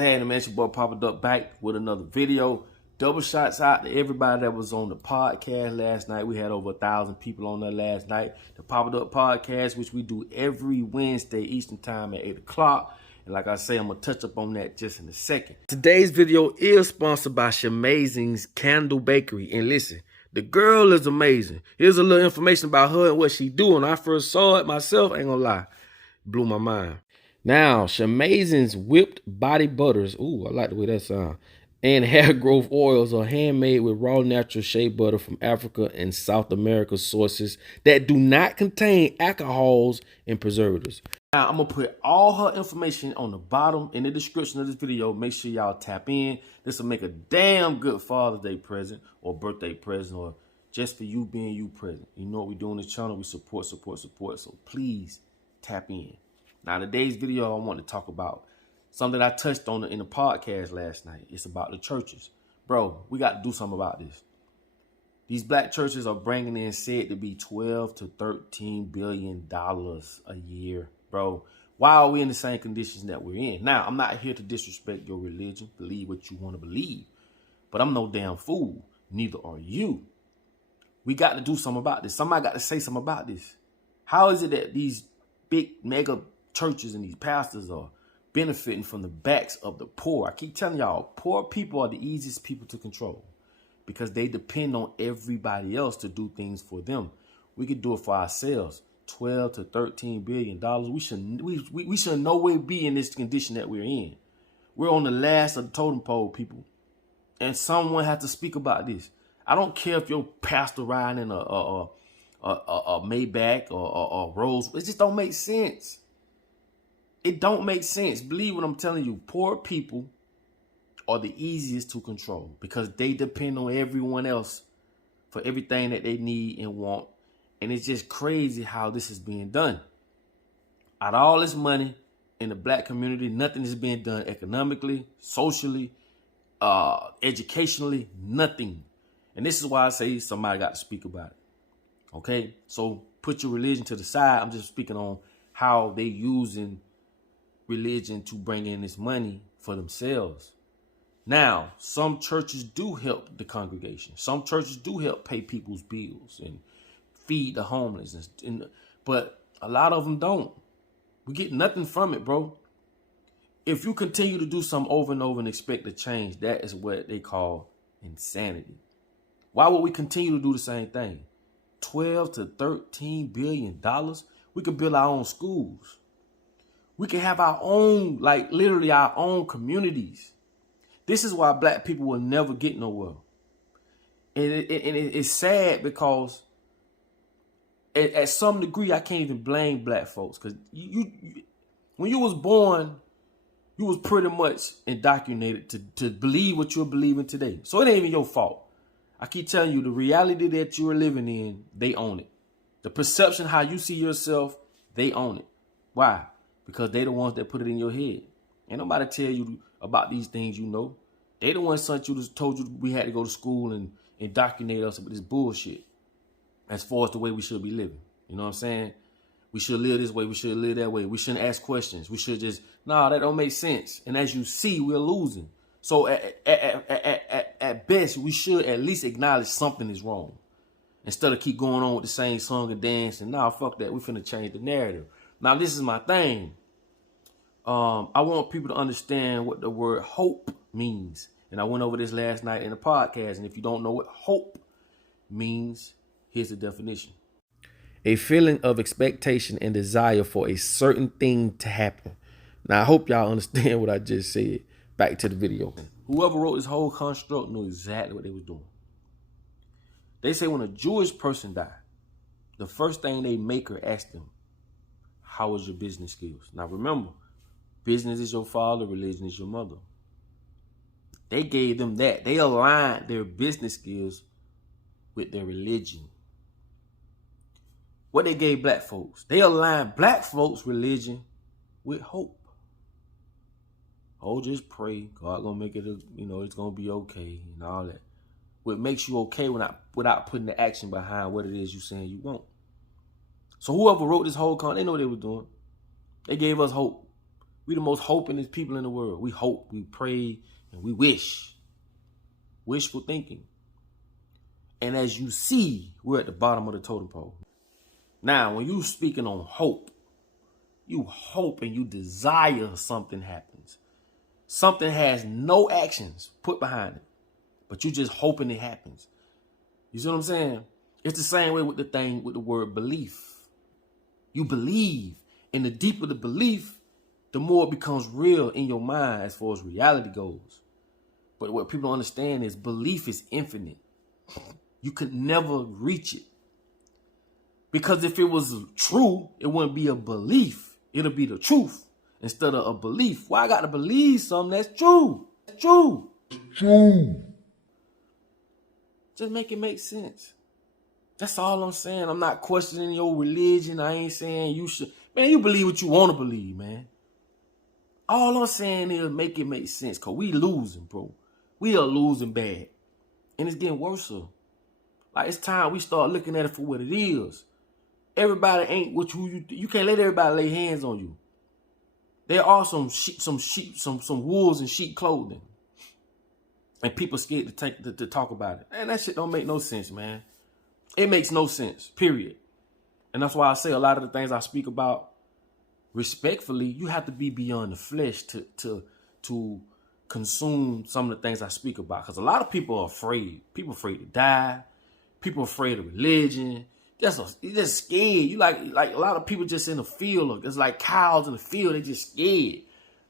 Hey, man, it's your boy Papa Duck back with another video. Double shots out to everybody that was on the podcast last night. We had over 1,000 people on there last night. The Papa Duck podcast, which we do every Wednesday Eastern time at 8 o'clock. And like I say, I'm going to touch up on that just in a second. Today's video is sponsored by Shamazing's Candle Bakery. And listen, the girl is amazing. Here's a little information about her and what she do. When I first saw it myself, ain't gonna lie, blew my mind. Now, Shamazing's whipped body butters, ooh, I like the way that sounds, and hair growth oils are handmade with raw natural shea butter from Africa and South America sources that do not contain alcohols and preservatives. Now, I'm going to put all her information on the bottom in the description of this video. Make sure y'all tap in. This will make a damn good Father's Day present or birthday present or just for you being you present. You know what we do on this channel. We support. So please tap in. Now, today's video, I want to talk about something that I touched on in the podcast last night. It's about the churches. Bro, we got to do something about this. These black churches are bringing in said to be $12 to $13 billion a year. Bro, why are we in the same conditions that we're in? Now, I'm not here to disrespect your religion. Believe what you want to believe. But I'm no damn fool. Neither are you. We got to do something about this. Somebody got to say something about this. How is it that these big mega churches and these pastors are benefiting from the backs of the poor? I keep telling y'all, poor people are the easiest people to control because they depend on everybody else to do things for them. We could do it for ourselves. 12 to 13 billion dollars. We should no way be in this condition that we're in. We're on the last of the totem pole, people, and someone has to speak about this. I don't care if your pastor riding in a Maybach or a Rolls. It just don't make sense. It don't make sense. Believe what I'm telling you. Poor people are the easiest to control because they depend on everyone else for everything that they need and want. And it's just crazy how this is being done. Out of all this money in the black community, nothing is being done economically, socially, educationally, nothing. And this is why I say somebody got to speak about it. Okay? So put your religion to the side. I'm just speaking on how they using religion to bring in this money for themselves. Now, some churches do help the congregation. Some churches do help pay people's bills and feed the homeless, but a lot of them don't. We get nothing from it, bro. If you continue to do something over and over and expect to change, that is what they call insanity. Why would we continue to do the same thing? 12 to 13 billion dollars. We could build our own schools. We can have our own, like literally our own communities. This is why black people will never get nowhere. And it's sad because at some degree, I can't even blame black folks. Because when you was born, you was pretty much indoctrinated to believe what you're believing today. So it ain't even your fault. I keep telling you, the reality that you're living in, they own it. The perception, how you see yourself, they own it. Why? Because they the ones that put it in your head. Ain't nobody tell you about these things you know. They the ones told you we had to go to school and indoctrinate us with this bullshit as far as the way we should be living. You know what I'm saying? We should live this way. We should live that way. We shouldn't ask questions. We should just, nah, that don't make sense. And as you see, we're losing. So at best, we should at least acknowledge something is wrong. Instead of keep going on with the same song and dance and nah, fuck that. We finna change the narrative. Now, this is my thing. I want people to understand what the word hope means. And I went over this last night in the podcast. And if you don't know what hope means, here's the definition. A feeling of expectation and desire for a certain thing to happen. Now, I hope y'all understand what I just said. Back to the video. Whoever wrote this whole construct knew exactly what they was doing. They say when a Jewish person died, the first thing they maker asked them, how was your business skills? Now remember, business is your father, religion is your mother. They gave them that. They aligned their business skills with their religion. What they gave black folks? They aligned black folks' religion with hope. Oh, just pray. God gonna make it, it's gonna be okay and all that. What makes you okay without putting the action behind what it is you saying you want. So whoever wrote this whole they know what they were doing. They gave us hope. We the most hopingest people in the world. We hope, we pray, and we wish. Wishful thinking. And as you see, we're at the bottom of the totem pole. Now, when you speaking on hope, you hope and you desire something happens. Something has no actions put behind it, but you just hoping it happens. You see what I'm saying? It's the same way with the thing with the word belief. You believe, and the deeper the belief, the more it becomes real in your mind as far as reality goes. But what people don't understand is belief is infinite. You could never reach it. Because if it was true, it wouldn't be a belief. It'll be the truth instead of a belief. Why I got to believe something that's true? It's true. It's true. Just make it make sense. That's all I'm saying. I'm not questioning your religion. I ain't saying you should. Man, you believe what you want to believe, man. All I'm saying is make it make sense. Because we losing, bro. We are losing bad. And it's getting worse. Like, it's time we start looking at it for what it is. Everybody ain't what you can't let everybody lay hands on you. There are some wolves in sheep clothing. And people scared to talk about it. Man, that shit don't make no sense, man. It makes no sense, period. And that's why I say a lot of the things I speak about, respectfully, you have to be beyond the flesh to consume some of the things I speak about. Because a lot of people are afraid. People afraid to die. People afraid of religion. You're just scared. You like a lot of people just in the field. It's like cows in the field. They just scared.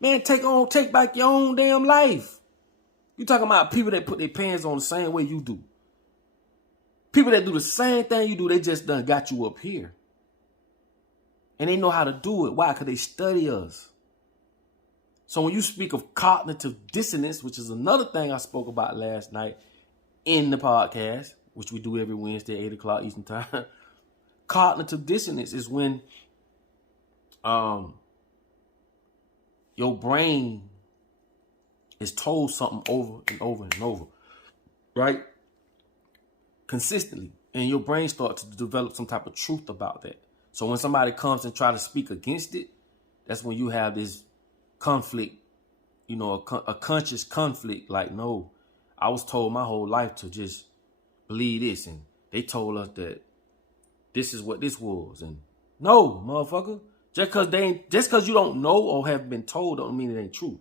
Man, take back your own damn life. You talking about people that put their pants on the same way you do. People that do the same thing you do, they just done got you up here. And they know how to do it. Why? Because they study us. So when you speak of cognitive dissonance, which is another thing I spoke about last night in the podcast, which we do every Wednesday, 8 o'clock Eastern Time. Cognitive dissonance is when your brain is told something over and over and over, right? Consistently. And your brain starts to develop some type of truth about that. So when somebody comes and try to speak against it, that's when you have this conflict, you know, a conscious conflict. Like, no, I was told my whole life to just believe this, and they told us that this is what this was. And no, motherfucker, just because you don't know or have been told don't mean it ain't true.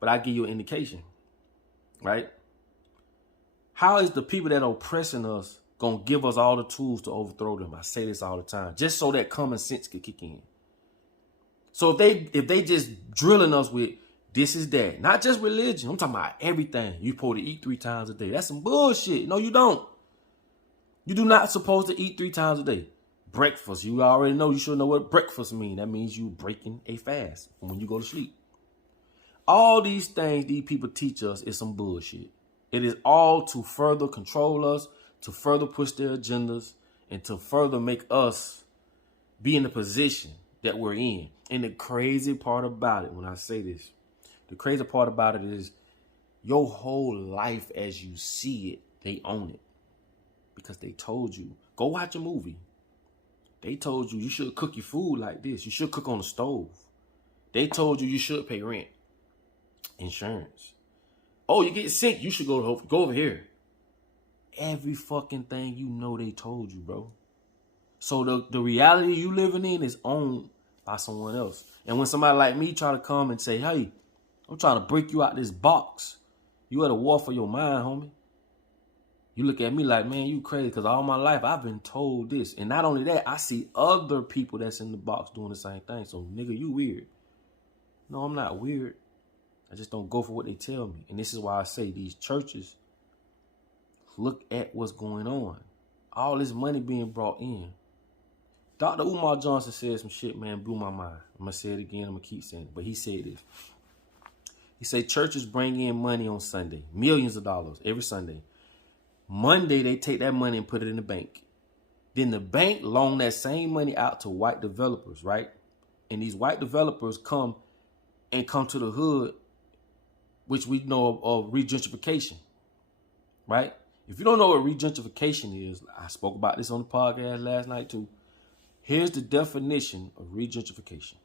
But I give you an indication, right? How is the people that are oppressing us gonna give us all the tools to overthrow them? I say this all the time, just so that common sense could kick in. So if they just drilling us with this is that, not just religion, I'm talking about everything. You supposed to eat 3 times a day. That's some bullshit. No, you don't. You do not supposed to eat 3 times a day. Breakfast, you already know. You should know what breakfast means. That means you breaking a fast when you go to sleep. All these things these people teach us is some bullshit. It is all to further control us, to further push their agendas, and to further make us be in the position that we're in. And the crazy part about it, when I say this, the crazy part about it is your whole life as you see it, they own it. Because they told you, go watch a movie. They told you should cook your food like this. You should cook on the stove. They told you should pay rent, insurance. Oh, you get sick, you should go over here. Every fucking thing you know they told you, bro. So the reality you living in is owned by someone else. And when somebody like me try to come and say, hey, I'm trying to break you out this box, you at a war for your mind, homie. You look at me like, man, you crazy, because all my life I've been told this. And not only that, I see other people that's in the box doing the same thing. So, nigga, you weird. No, I'm not weird. I just don't go for what they tell me. And this is why I say these churches, look at what's going on. All this money being brought in. Dr. Umar Johnson said some shit, man, blew my mind. I'm going to say it again. I'm going to keep saying it. But he said this. He said churches bring in money on Sunday. Millions of dollars every Sunday. Monday, they take that money and put it in the bank. Then the bank loan that same money out to white developers, right? And these white developers come to the hood, which we know of regentrification, right? If you don't know what regentrification is, I spoke about this on the podcast last night too. Here's the definition of regentrification.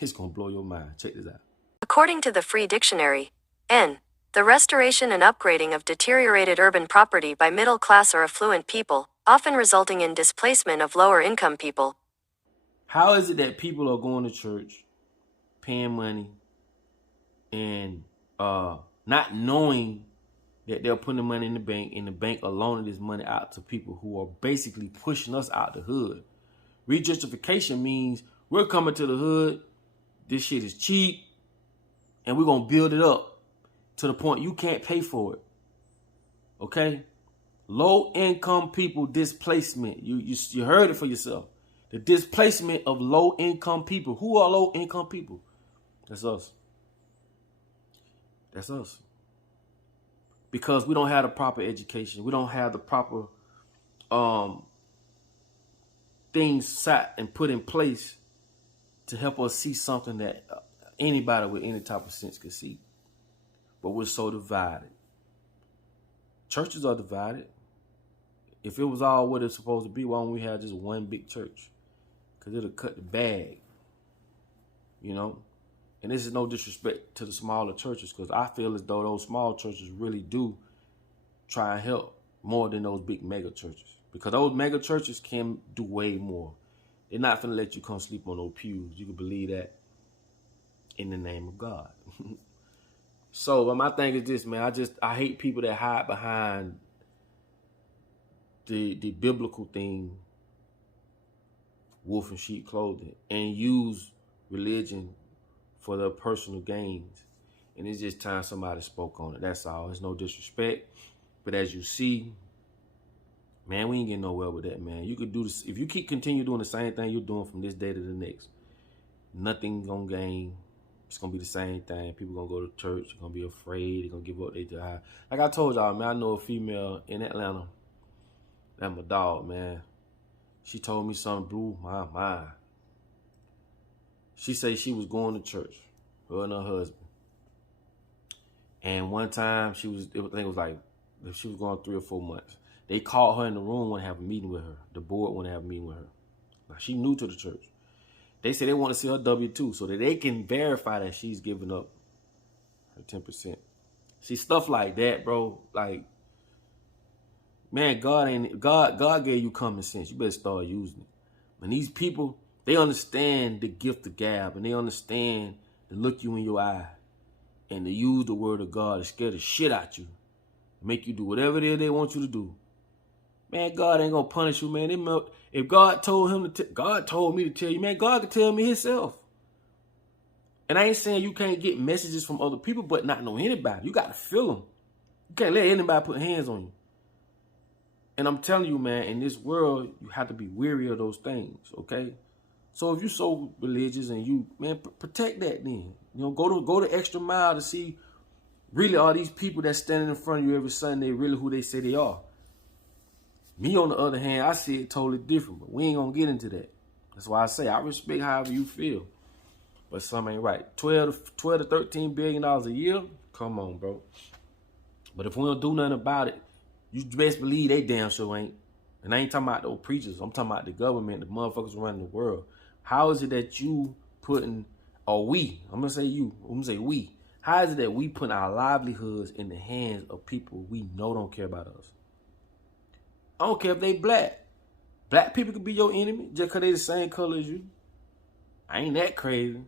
It's going to blow your mind. Check this out. According to the Free Dictionary, N. The restoration and upgrading of deteriorated urban property by middle-class or affluent people, often resulting in displacement of lower-income people. How is it that people are going to church, paying money, and not knowing that they're putting the money in the bank, and the bank are loaning this money out to people who are basically pushing us out the hood? Regentrification means we're coming to the hood, this shit is cheap, and we're going to build it up to the point you can't pay for it. Okay? Low-income people displacement. You heard it for yourself. The displacement of low-income people. Who are low-income people? That's us. That's us. Because we don't have the proper education. We don't have the proper things set and put in place to help us see something that anybody with any type of sense could see. But we're so divided. Churches are divided. If it was all what it's supposed to be, why don't we have just one big church? Because it'll cut the bag. You know? And this is no disrespect to the smaller churches, because I feel as though those small churches really do try and help more than those big mega churches. Because those mega churches can do way more. They're not finna let you come sleep on those pews. You can believe that in the name of God. So my thing is this, man. I hate people that hide behind the biblical thing, wolf in sheep clothing, and use religion for their personal gains. And it's just time somebody spoke on it. That's all. It's no disrespect. But as you see, man, we ain't getting nowhere with that, man. You could do this. If you continue doing the same thing you're doing from this day to the next, nothing gonna gain. It's gonna be the same thing. People gonna go to church. They're gonna be afraid. They're gonna give up their job. Like I told y'all, man, I know a female in Atlanta. That's my dog, man. She told me something blew my mind. She said she was going to church, her and her husband. And one time she was going 3 or 4 months. They called her in the room, want to have a meeting with her. The board want to have a meeting with her. Now, she new to the church. They say they want to see her W-2 so that they can verify that she's giving up her 10%. See, stuff like that, bro. Like, man, God gave you common sense. You better start using it. And these people, they understand the gift of gab, and they understand to look you in your eye and to use the word of God to scare the shit out you, make you do whatever it is they want you to do. Man, God ain't gonna punish you, man. If God told him God told me to tell you, man, God could tell me himself. And I ain't saying you can't get messages from other people, but not know anybody. You got to feel them. You can't let anybody put hands on you. And I'm telling you, man, in this world, you have to be weary of those things, okay? So if you're so religious and you, man, protect that then. You know, go the extra mile to see really are these people that's standing in front of you every Sunday really who they say they are. Me, on the other hand, I see it totally different, but we ain't gonna get into that. That's why I say I respect however you feel, but some ain't right. 12 to $13 billion a year? Come on, bro. But if we don't do nothing about it, you best believe they damn sure ain't. And I ain't talking about those preachers. I'm talking about the government, the motherfuckers running the world. How is it that you putting, or we, I'm gonna say you, I'm gonna say we. How is it that we putting our livelihoods in the hands of people we know don't care about us? I don't care if they black. Black people could be your enemy just because they the same color as you. I ain't that crazy.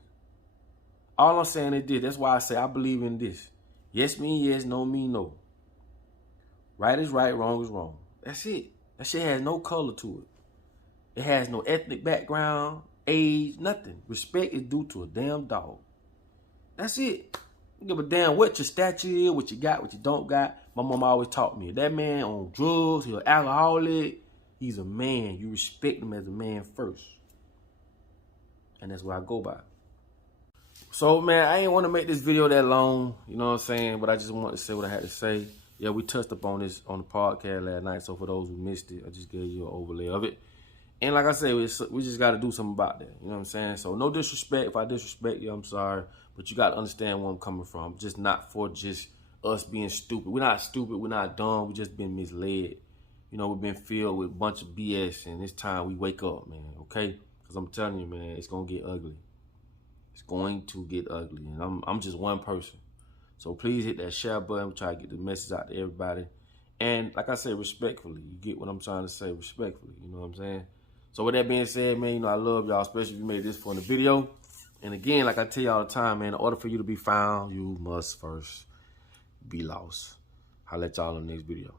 All I'm saying is this. That's why I say I believe in this. Yes mean yes, no mean no. Right is right, wrong is wrong. That's it. That shit has no color to it. It has no ethnic background, age, nothing. Respect is due to a damn dog. That's it. I don't give a damn what your stature is, what you got, what you don't got. My mom always taught me, that man on drugs, he's an alcoholic, he's a man. You respect him as a man first. And that's what I go by. So, man, I ain't want to make this video that long, you know what I'm saying? But I just wanted to say what I had to say. Yeah, we touched upon this on the podcast last night. So for those who missed it, I just gave you an overlay of it. And like I said, we just got to do something about that. You know what I'm saying? So no disrespect. If I disrespect you, I'm sorry. But you got to understand where I'm coming from. Just not for just us being stupid. We're not stupid. We're not dumb. We just been misled. You know, we've been filled with a bunch of BS. And it's time we wake up, man. Okay? Because I'm telling you, man, it's going to get ugly. it's going to get ugly. And I'm just one person. So please hit that share button. We try to get the message out to everybody. And like I said, respectfully. You get what I'm trying to say, respectfully. You know what I'm saying? So with that being said, man, you know, I love y'all, especially if you made this far in the video. And again, like I tell y'all all the time, man, in order for you to be found, you must first be lost. I'll let y'all in the next video.